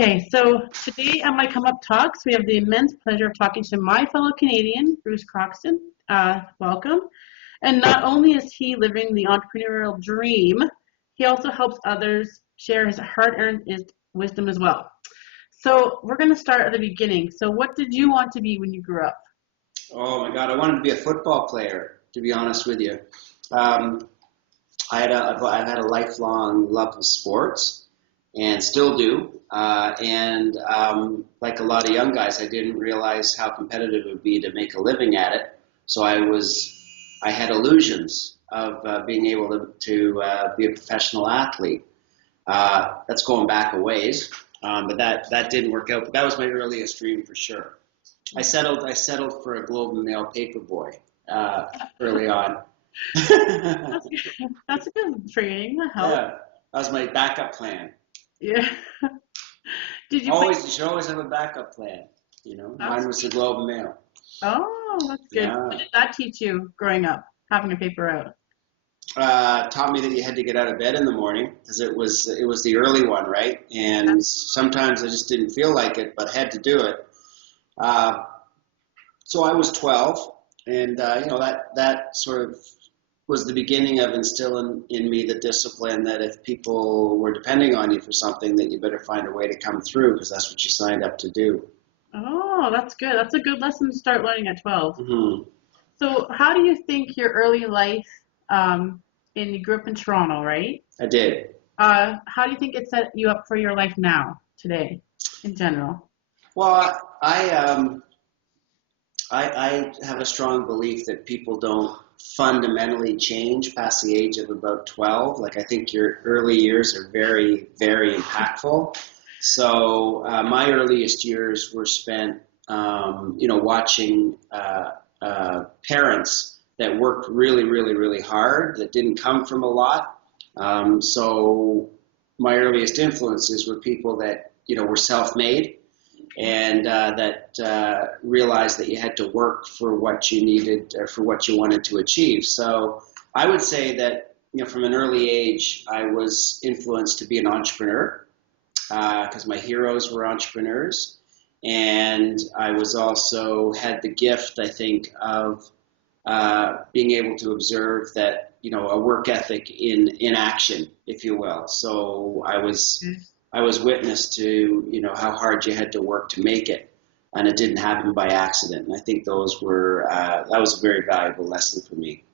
Okay, so today on MyComeUp Talks, we have the immense pleasure of talking to my fellow Canadian, Bruce Croxon. Welcome. And not only is he living the entrepreneurial dream, he also helps others share his hard-earned wisdom as well. So we're going to start at the beginning. So what did you want to be when you grew up? Oh my God, I wanted to be a football player, to be honest with you. I've had a lifelong love of sports and still do. Like a lot of young guys, I didn't realize how competitive it would be to make a living at it. So I had illusions of being able to be a professional athlete. That's going back a ways, but that didn't work out. But that was my earliest dream for sure. I settled for a Globe and Mail paper boy early on. That's a good training. That helped. Yeah, that was my backup plan. Yeah. You should always have a backup plan. You know, mine was the Globe and Mail. Oh, that's good. Yeah. What did that teach you growing up, having a paper out? Taught me that you had to get out of bed in the morning because it was the early one, right? And sometimes I just didn't feel like it, but had to do it. So I was 12, and that sort of was the beginning of instilling in me the discipline that if people were depending on you for something, that you better find a way to come through because that's what you signed up to do. Oh, that's good. That's a good lesson to start learning at 12. Mm-hmm. So how do you think your early life, you grew up in Toronto, right? I did. How do you think it set you up for your life now, today, in general? Well, I have a strong belief that people don't fundamentally change past the age of about 12. Like, I think your early years are very, very impactful. So my earliest years were spent, watching parents that worked really, really, really hard, that didn't come from a lot. So my earliest influences were people that, were self-made and that realized that you had to work for what you needed or for what you wanted to achieve. So I would say that, from an early age, I was influenced to be an entrepreneur because my heroes were entrepreneurs. And I was also had the gift, I think, of being able to observe that, a work ethic in action, if you will. So I was witness to, how hard you had to work to make it, and it didn't happen by accident. And I think that was a very valuable lesson for me.